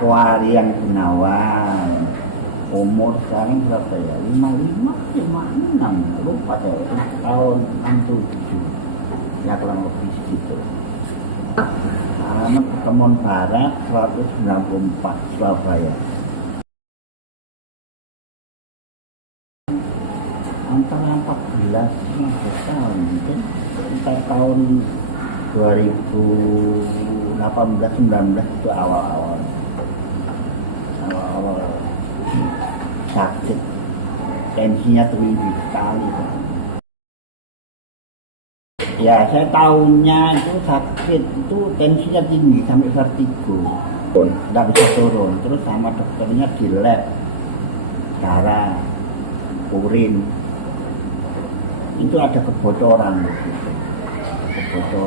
Kuarian Gunawan. Umur sekarang berapa ya? 55, 56, lupa saya. Tahun 67. Ya kurang lebih segitu. Alamat Kemon Barat 194 Surabaya. Antara 14 15 tahun mungkin sekitar tahun 2018 19 itu awal sakit, tensinya tinggi sekali. Ya saya tahunya itu sakit itu tensinya tinggi sampai vertigo, nggak bisa turun. Terus sama dokternya di lab darah, urin itu ada kebocoran gitu.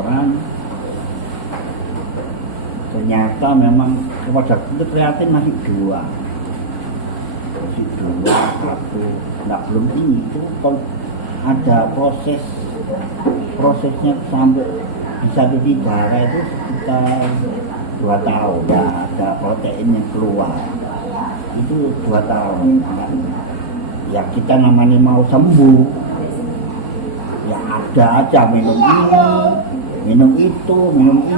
Ternyata memang pada itu kreatin masih satu. Nah belum ini itu ada prosesnya sampai bisa cuci darah itu sekitar 2 tahun. Ya ada protein yang keluar itu 2 tahun. Ya kita namanya mau sembuh ya ada aja minum ini, minum itu, minum ini.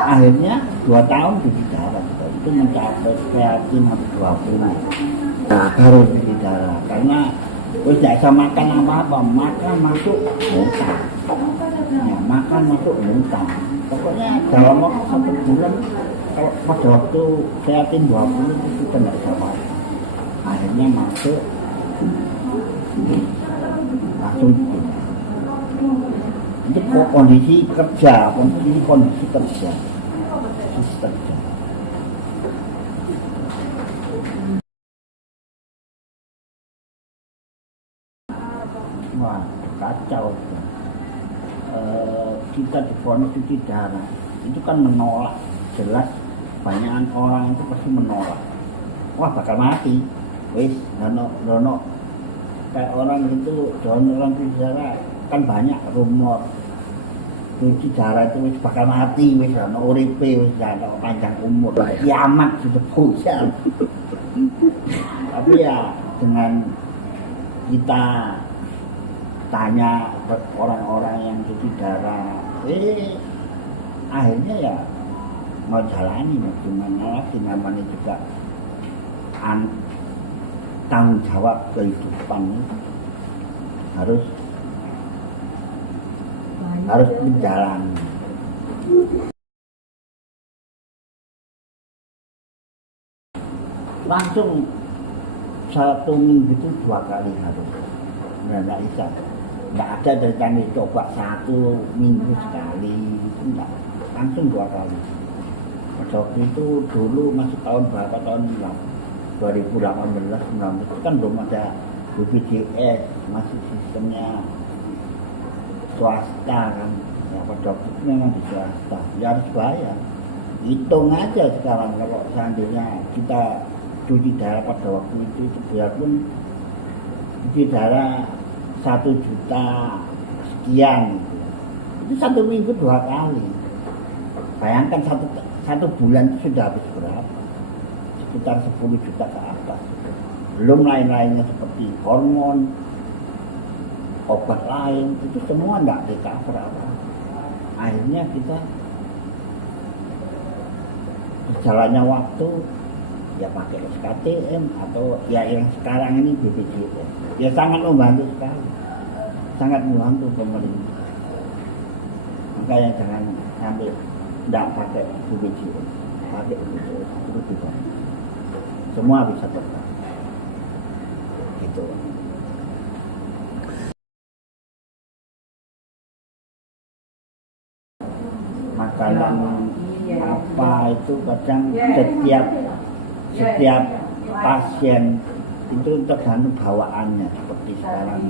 Akhirnya 2 tahun cuci darah itu mencapai kreatin 20. Nah, baru cuci darah karena tidak bisa makan apa-apa, makan masuk muntah. Ya, makan masuk muntah. Pokoknya dalam waktu 1 bulan kalau pada waktu kreatin 20 itu kita tidak bisa makan. Akhirnya masuk langsung itu kondisi kerja. Wah kacau. Kita divonis cuci darah itu kan menolak, jelas banyak orang itu pasti menolak. Wah bakal mati, wis dono kayak orang itu orang cuci darah kan banyak rumor cuci darah itu wis bakal mati, wis dono uripe, wis dono panjang umur, kiamat sudah pusat. Tapi ya dengan kita tanya orang-orang yang cuci darah, akhirnya ya mau jalani, gimana lagi, namanya juga tanggung jawab kehidupan harus menjalani. Langsung 1 minggu itu 2 kali harus, nggak bisa. Nggak ada dari kami coba 1 minggu sekali, itu enggak, langsung 2 kali. Pada waktu itu dulu masih tahun berapa, tahun 2018, 19 itu kan belum ada BPJS, masih sistemnya swasta kan. Ya pada waktu itu memang di swasta, ya harus bayar. Hitung aja sekarang kalau seandainya kita cuci darah pada waktu itu biarpun cuci darah 1 juta sekian, itu 1 minggu 2 kali. Bayangkan satu bulan itu sudah habis berapa? Sekitar 10 juta ke atas. Belum lain-lainnya seperti hormon, obat lain, itu semua enggak di-cover apa. Akhirnya kita berjalannya waktu ya pakai SKTM atau ya yang sekarang ini BPJS. Ya sangat membantu sekali, sangat membantu pemerintah. Makanya jangan sampai tidak pakai BPJS, pakai BPJS itu bisa, semua bisa tetap. Gitu. Makanan apa itu kadang setiap pasien itu tergantung bawaannya, seperti sekarang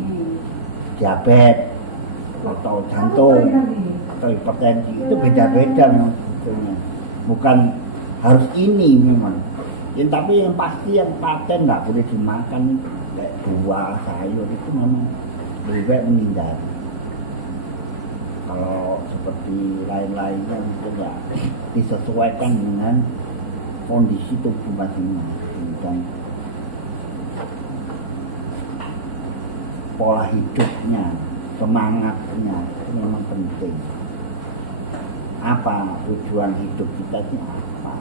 diabetes atau jantung atau hipertensi itu beda-beda memang sebetulnya. Bukan harus ini memang. Ya, tapi yang pasti yang paten nggak boleh dimakan kayak buah, sayur itu memang lebih baik menghindari. Kalau seperti lain-lainnya itu ya disesuaikan dengan kondisi tubuh masing-masing dan pola hidupnya, semangatnya itu memang penting. Apa tujuan hidup kita ini apa?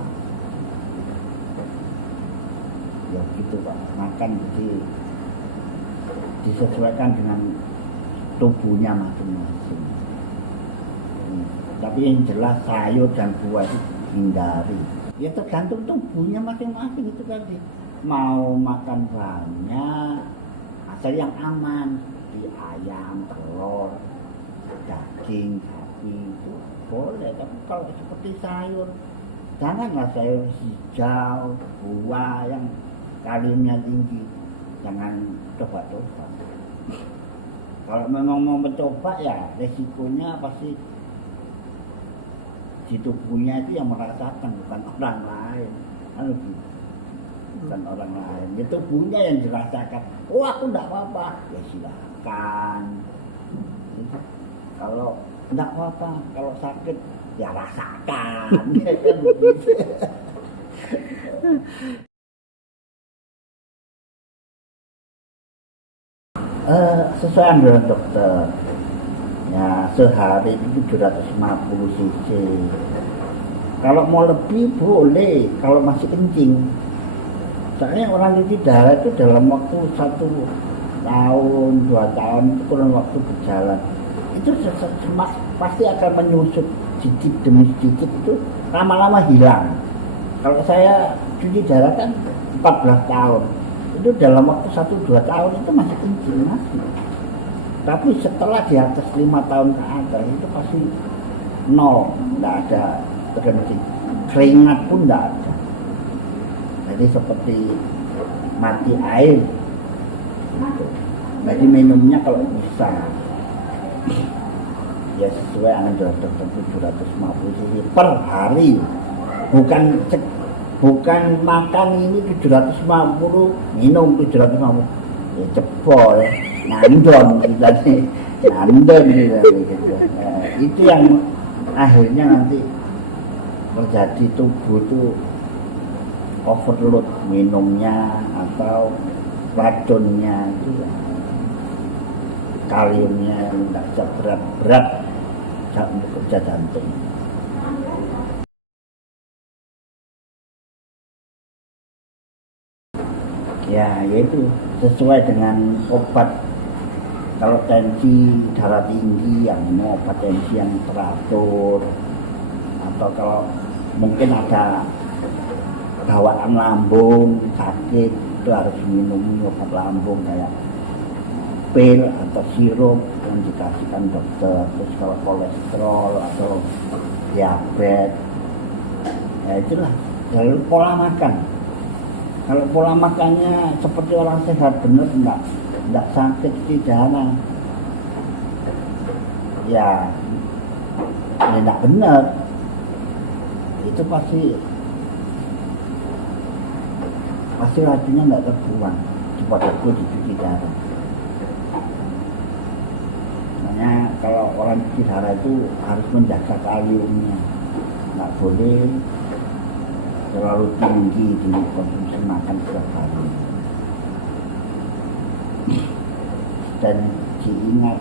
Ya gitu Pak, makan disesuaikan dengan tubuhnya masing-masing. Tapi yang jelas sayur dan buah itu hindari. Ya tergantung tubuhnya masing-masing itu tadi. Mau makan banyak, asal yang aman, seperti ayam, telur, daging, sapi itu boleh. Tapi kalau seperti sayur, janganlah sayur hijau, buah yang kaliumnya tinggi, jangan coba-coba. Kalau memang mau mencoba ya resikonya pasti di tubuhnya itu yang merasakan, bukan orang lain. Bukan orang lain, ya tubuhnya yang dirasakan. Oh aku enggak apa-apa, ya silakan. Kalau enggak apa-apa, kalau sakit ya rasakan. Ya kan begitu. Sesuai dengan dokter ya sehari itu 750 cc. Kalau mau lebih boleh kalau masih kencing. Soalnya orang cuci darah itu dalam waktu 1 tahun, 2 tahun itu kurang waktu berjalan itu pasti akan menyusut sedikit demi sedikit, itu lama-lama hilang. Kalau saya cuci darah kan 14 tahun itu dalam waktu 1-2 tahun itu masih kencing masih. Tapi setelah di atas 5 tahun ke atas itu pasti nol, tidak ada terkencing, keringat pun tidak ada. Jadi seperti mati air. Jadi minumnya kalau bisa ya sesuai dengan dokter 750 cc per hari. Bukan makan ini 750, minum 750. Ya jebol, ngandon tadi. Ngandon gitu. Itu yang akhirnya nanti terjadi tubuh itu overload minumnya atau racunnya itu kaliumnya tidak bisa berat untuk kerja jantung. Ya yaitu sesuai dengan obat. Kalau tensi darah tinggi yang mau obat tensi yang teratur, atau kalau mungkin ada bawaan lambung sakit itu harus minum obat lambung kayak pil atau sirup yang dikasihkan dokter. Terus kalau kolesterol atau diabetes ya itulah jalur pola makan. Kalau pola makannya seperti orang sehat benar, enggak sakit tidak ya enggak benar, itu pasti racunnya enggak terbuang, cuma terbuang dicuci darah. Makanya kalau orang cuci darah itu harus menjaga kaliumnya, enggak boleh terlalu tinggi di konsumsi makan setiap hari. Dan diingat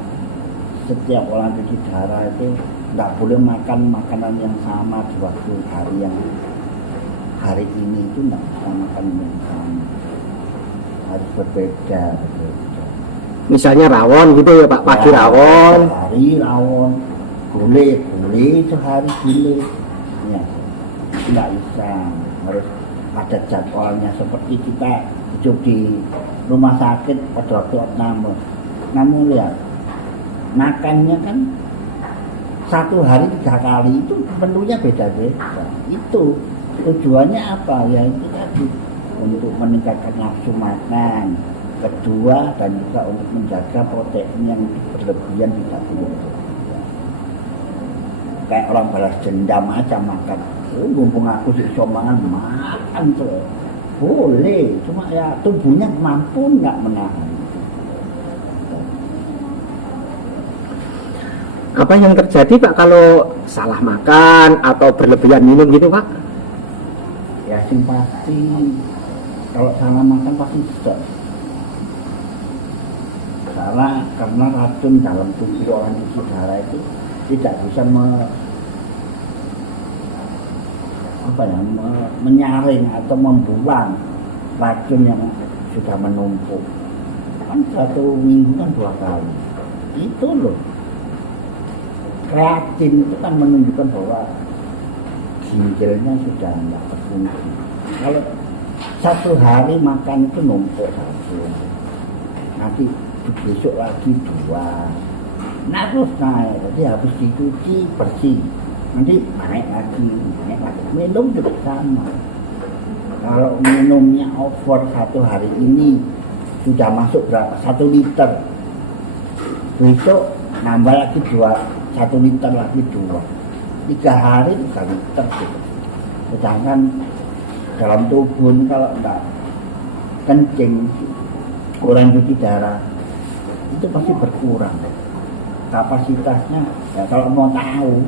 setiap orang cuci darah itu nggak boleh makan makanan yang sama di waktu hari yang hari ini, itu nggak bisa makan yang sama, harus berbeda. Misalnya rawon gitu ya Pak, pagi ya, rawon, hari rawon, boleh sehari boleh ya. Tidak bisa, harus ada jadwalnya. Seperti kita hidup di rumah sakit pada waktu namun lihat makannya kan 1 hari 3 kali, itu menunya beda-beda. Itu tujuannya apa ya, itu tadi untuk meningkatkan nafsu makan, kedua dan juga untuk menjaga protein yang berlebihan tidak boleh. Kayak orang balas dendam aja makan. Mumpung aku sih somangan makan tuh boleh, cuma ya tubuhnya mampu nggak menahan. Apa yang terjadi Pak kalau salah makan atau berlebihan minum gitu Pak? Ya sing pasti kalau salah makan pasti stres. Karena racun dalam tubuh orang cuci darah itu tidak bisa menyaring atau membuang racun yang sudah menumpuk. Kan 1 minggu kan 2 kali. Itu loh. Kreatin itu kan menunjukkan bahwa ginjalnya sudah tidak berfungsi. Kalau 1 hari makan itu numpuk 1, nanti besok lagi 2, nah terus naik. Jadi habis dicuci bersih, nanti naik lagi. Minum juga sama. Kalau minumnya over 1 hari ini sudah masuk berapa? 1 liter. Besok nambah lagi 1 liter lagi 2. 3 hari 3 liter gitu. Sedangkan dalam tubuh ini kalau enggak kencing, kurang cuci darah, itu pasti berkurang kapasitasnya. Ya, kalau mau tahu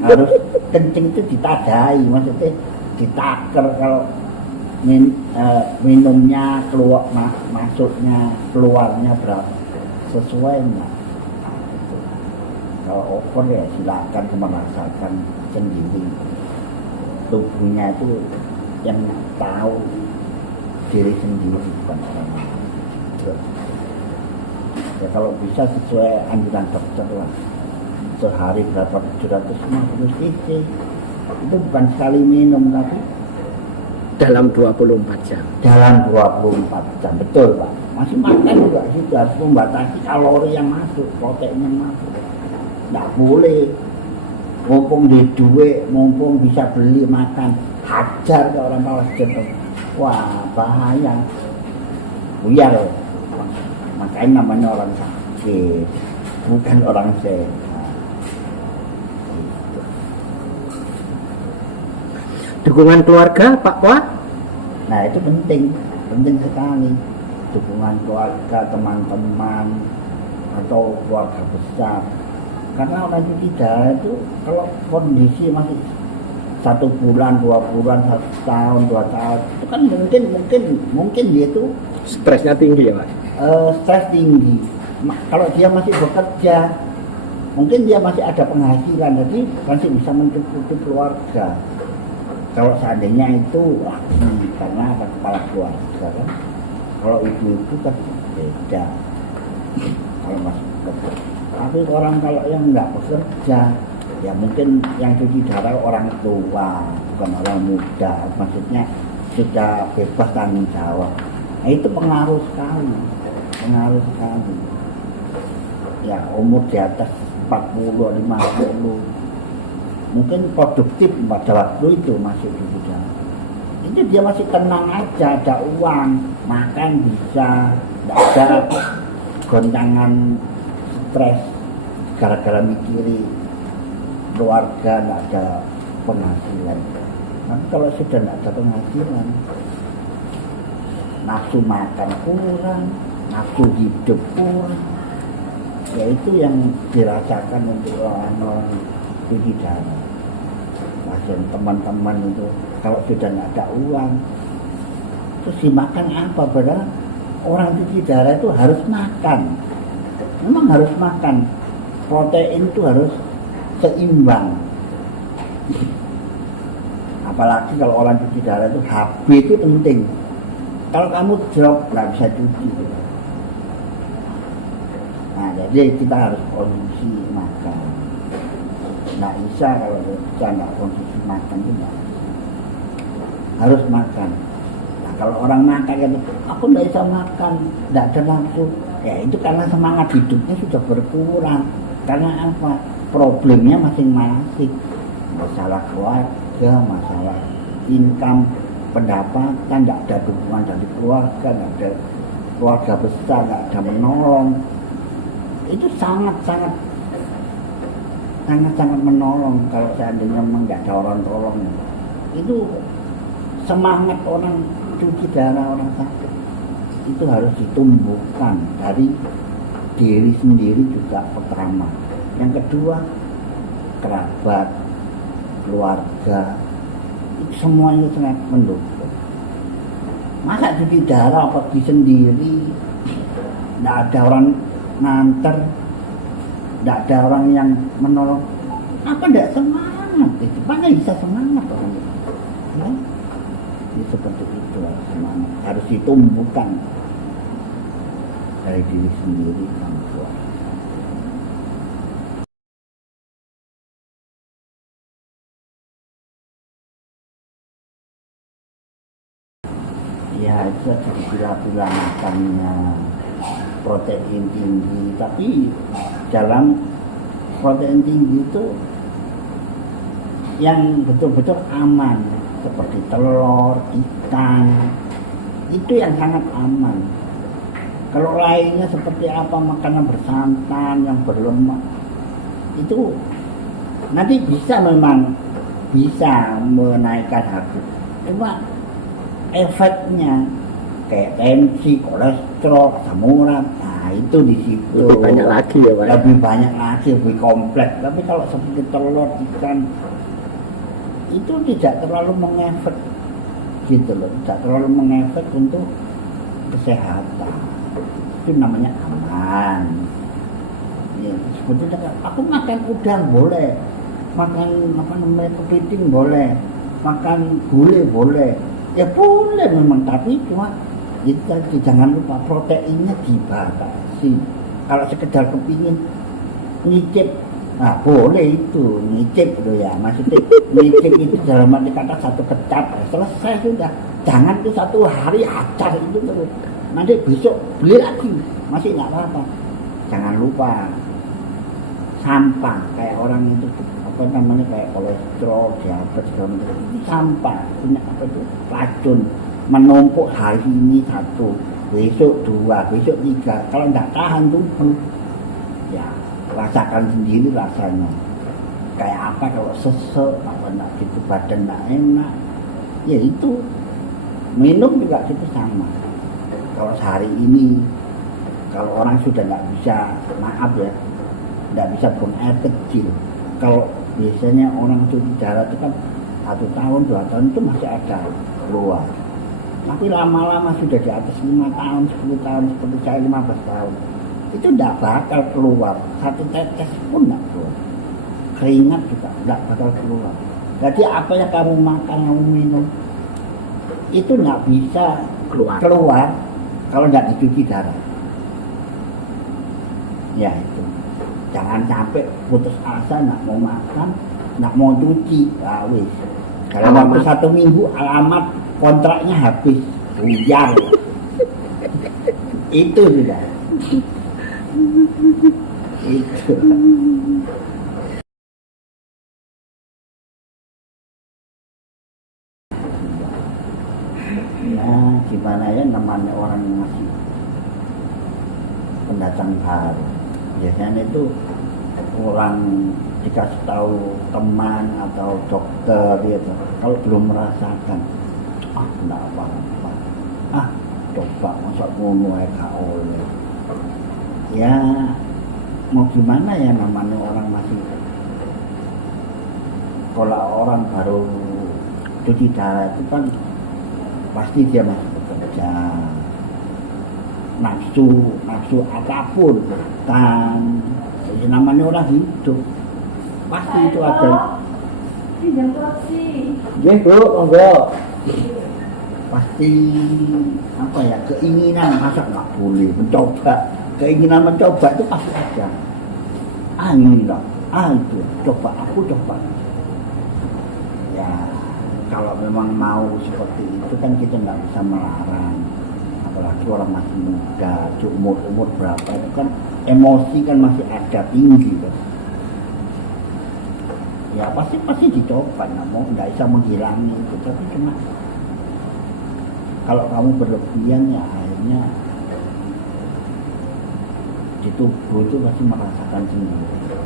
harus kencing itu ditadai, maksudnya ditaker. Kalau minumnya keluar masuknya keluarnya berapa sesuai enggak. Kalau over ya silakan merasakan sendiri. Tubuhnya itu yang tahu diri sendiri, bukan orang lain. Ya kalau bisa sesuai anjuran dokter lah, sehari berapa 750 cc. Itu bukan sekali minum, tapi dalam 24 jam. Dalam 24 jam, betul Pak. Masih makan juga situ harus membatasi kalori yang masuk, protein yang masuk. Nggak boleh mumpung di duit, mumpung bisa beli makan, hajar ke orang Palestina. Wah bahaya, buyar. Makanya namanya orang sakit, bukan orang sehat. Dukungan keluarga Pak Fuad? Nah itu penting sekali. Dukungan keluarga, teman-teman, atau keluarga besar. Karena orang cuci darah itu kalau kondisi masih 1 bulan, 2 bulan, 1 tahun, 2 tahun, itu kan mungkin dia itu stresnya tinggi ya Pak? Stres tinggi. Kalau dia masih bekerja, mungkin dia masih ada penghasilan, jadi masih bisa mencukupi keluarga. Kalau seandainya itu laki, karena ada kepala keluarga kan. Kalau ibu-ibu kan beda. Kalau masih bekerja. Tapi orang kalau yang nggak bekerja, ya mungkin yang cuci darah orang tua, bukan orang muda. Maksudnya sudah bebas tanggung jawab. Nah, itu pengaruh sekali. Ya umur di atas 40, 50, mungkin produktif pada waktu itu masih cuci darah. Itu dia masih tenang aja, ada uang, makan bisa, tidak ada goncangan stres gara-gara mikiri keluarga, tidak ada penghasilan. Tapi kalau sudah tidak ada penghasilan, nafsu makan kurang, nafsu hidup kurang, ya itu yang dirasakan untuk orang-orang cuci darah. Pasien teman-teman itu kalau sudah tidak ada uang, terus dimakan apa? Padahal orang cuci darah itu harus makan, memang harus makan. Protein itu harus seimbang. Apalagi kalau orang cuci darah itu HB itu penting. Kalau kamu drop nggak bisa cuci. Nah jadi kita harus konsumsi makan. Nggak bisa kalau kita nggak konsumsi makan itu nggak. Harus makan. Nah kalau orang makan kan, aku nggak bisa makan, nggak ada nafsu. Ya itu karena semangat hidupnya sudah berkurang. Karena apa? Problemnya masing-masing. Masalah keluarga, masalah income, pendapatan, tidak ada dukungan dari keluarga, tidak ada keluarga besar, tidak ada menolong. Itu sangat menolong kalau seandainya memang tidak ada orang tolong. Itu semangat orang cuci darah, orang sakit itu harus ditumbuhkan dari diri sendiri juga pertama. Yang kedua, kerabat, keluarga semuanya sangat mendukung. Masa cuci darah pergi sendiri, tidak ada orang nganter, tidak ada orang yang menolong, apa tidak semangat itu? Mana bisa semangat orang itu? Ya? Ya, seperti itu semangat harus ditumbuhkan dari diri sendiri orang tua. Ya itu dibilang makannya protein tinggi, tapi dalam protein tinggi itu yang betul-betul aman seperti telur, ikan, itu yang sangat aman. Kalau lainnya seperti apa makanan bersantan yang berlemak itu nanti memang bisa menaikkan harga, cuma efeknya kayak tensi, kolesterol, asam urat, nah itu di situ lebih banyak lagi ya Pak. Lebih banyak lagi, lebih kompleks. Tapi kalau seperti telur, ikan itu tidak terlalu mengefek gitu loh, tidak terlalu mengefek untuk kesehatan. Itu namanya aman. Ya, seperti aku makan udang boleh, makan apa namanya kepiting boleh, makan gulai boleh. Ya boleh memang, tapi cuma kita jangan lupa proteinnya dibatasi. Kalau sekedar kepingin nyicip, nah boleh itu nyicip loh ya, maksudnya nyicip itu dalam arti kata satu kecap selesai sudah. Jangan itu satu hari acar itu terus, nanti besok beli lagi masih nggak apa-apa. Jangan lupa sampah kayak orang itu apa namanya kayak kolesterol, diabetes segala macam itu sampah, punya apa itu racun, menumpuk hari ini satu, besok dua, besok tiga. Kalau tidak tahan tubuh, ya rasakan sendiri rasanya. Kayak apa kalau sesek, apa enggak gitu, badan enggak enak. Ya itu minum juga gitu sama. Kalau sehari ini, kalau orang sudah nggak bisa, maaf ya, nggak bisa buang air kecil. Kalau biasanya orang cuci darah itu kan 1 tahun, 2 tahun itu masih ada keluar. Tapi lama-lama sudah di atas 5 tahun, 10 tahun, seperti saya 15 tahun. Itu tidak bakal keluar. 1 tetes pun tidak keluar. Keringat juga tidak bakal keluar. Jadi apa yang kamu makan, kamu minum, itu tidak bisa keluar kalau tidak dicuci darah. Ya itu. Jangan sampai putus asa, nak mau makan, nak mau cuci, wis. Kalau waktu 1 minggu alamat kontraknya habis, buyar. Itu sudah. Itu. Ya gimana ya namanya orang yang ngasih pendatang baru. Biasanya itu orang dikasih tahu teman atau dokter gitu, kalau belum merasakan, enggak apa-apa, coba masa ngono gak oleh. Ya mau gimana ya namanya orang masih, kalau orang baru cuci darah itu kan pasti dia masih bekerja, nafsu apapun kan, namanya orang hidup pasti itu ada. Ya bro, monggo. Pasti apa ya, keinginan, masa nggak boleh mencoba, keinginan mencoba itu pasti ada. Ini loh, itu aku coba. Ya kalau memang mau seperti itu kan kita nggak bisa melarang. Apalagi orang masih muda, umur berapa itu kan emosi kan masih ada tinggi kan. Ya pasti dicoba, nggak bisa menghilangi itu, tapi cuma kalau kamu berlebihan ya akhirnya di tubuh itu pasti merasakan sendiri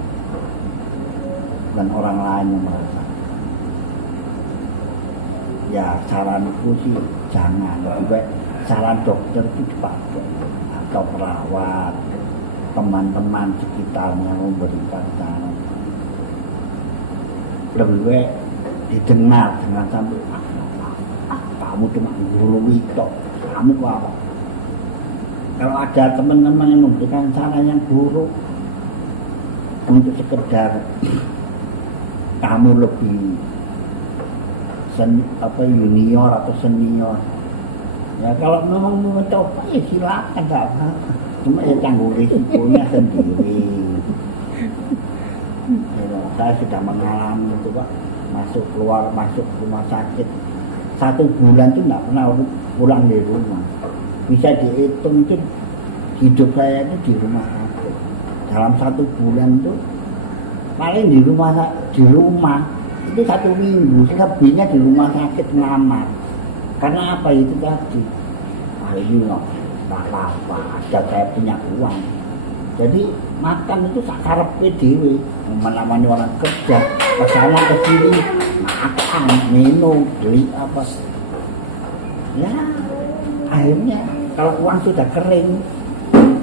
dan orang lain yang merasakan. Ya saranku sih jangan, lebih saran dokter itu dipakai atau perawat, teman-teman sekitarnya memberikan saran, lebih baik didengar, jangan sampai kamu cuma guru itu, kamu kok apa? Kalau ada teman-teman yang memberikan saran yang buruk untuk sekedar kamu lebih junior atau senior, ya kalau memang mau mencoba ya silakan, tak apa, cuma ya tanggung risikonya sendiri. Ya, saya sudah mengalami itu Pak, masuk rumah sakit 1 bulan itu nggak pernah pulang dari rumah. Bisa dihitung itu hidup saya itu di rumah sakit. Dalam 1 bulan itu paling di rumah itu 1 minggu, selebihnya di rumah sakit ngamar. Karena apa itu tadi? Ayo nggak apa-apa, ada saya punya uang. Jadi makan itu sakarepe dhewe, namanya orang kerja, kesana kesini makan, minum, beli apa. Ya akhirnya kalau uang sudah kering,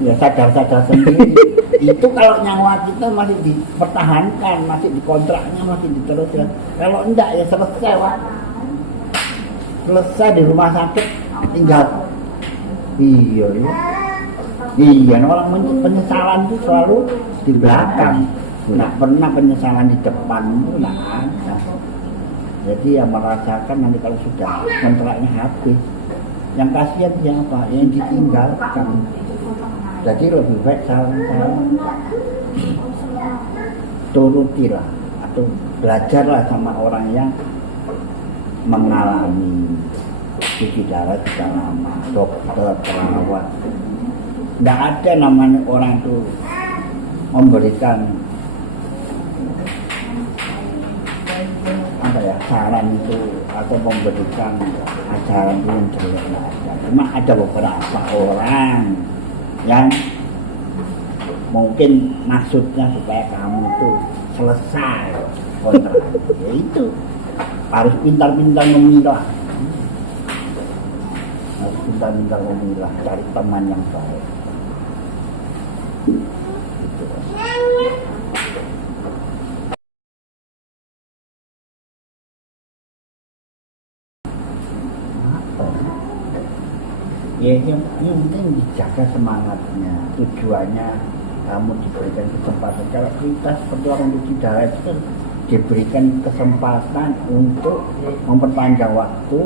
ya sadar-sadar sendiri. Itu kalau nyawa kita masih dipertahankan, masih dikontraknya, masih diteruskan. Kalau enggak ya selesai Pak. Selesai di rumah sakit tinggal. Iya ya. Iya, orang penyesalan itu selalu di belakang. Nggak pernah penyesalan di depan, itu nggak ada. Jadi yang merasakan nanti kalau sudah kontraknya habis, yang kasihan siapa? Yang ditinggalkan. Jadi lebih baik saran saya turutilah atau belajarlah sama orang yang mengalami cuci darah sudah lama, dokter, perawat. Tidak ada namanya orang itu memberikan saran itu atau memberikan ajaran itu yang jelek. Cuma ada beberapa orang yang mungkin maksudnya supaya kamu itu selesai kontrak. Ya itu harus pintar-pintar memilah. Harus pintar-pintar memilah, cari teman yang baik. Gitu. Ya yang penting dijaga semangatnya, tujuannya kamu diberikan kesempatan. Kalau kita seperti orang cuci darah itu kan diberikan kesempatan untuk memperpanjang waktu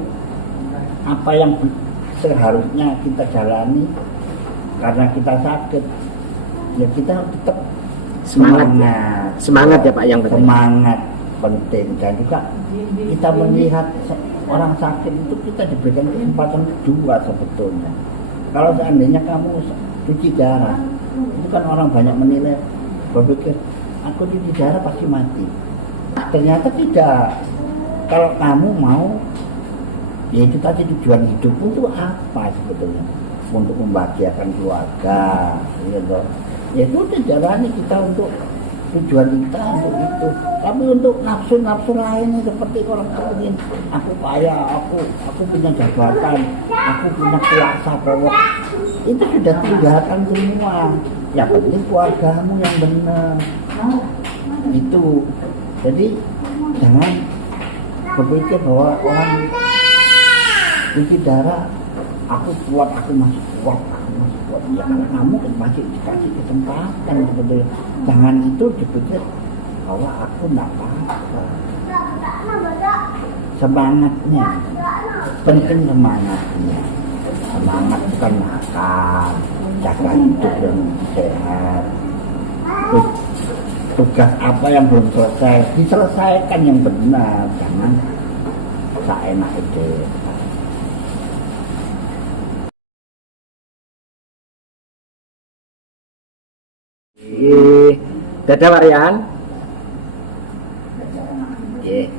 apa yang seharusnya kita jalani karena kita sakit, ya kita tetap semangat ya Pak, yang penting semangat penting. Dan juga kita melihat orang sakit itu kita diberikan kesempatan kedua sebetulnya. Kalau seandainya kamu cuci darah, itu kan orang banyak menilai, berpikir aku cuci darah pasti mati. Ternyata tidak. Kalau kamu mau, ya itu tadi tujuan hidup itu apa sebetulnya? Untuk membahagiakan keluarga, gitu. Ya itu jalani kita untuk tujuan kita untuk itu. Tapi untuk nafsu-nafsu lainnya seperti orang ingin aku kaya, aku punya jabatan, aku punya kuasa bahwa itu sudah tinggalkan semua. Yang penting keluargamu yang benar. Itu. Jadi jangan berpikir bahwa orang cuci darah aku kuat, aku masih kuat. Ya karena kamu masih dikasih kesempatan sebetulnya. Jangan itu dipikir bahwa aku tidak apa-apa. Semangatnya penting, semangatnya. Semangat bukan makan, jaga hidup yang sehat. Tugas apa yang belum selesai diselesaikan yang benar, jangan seenak itu. Dadah Pak Rian. Yeah.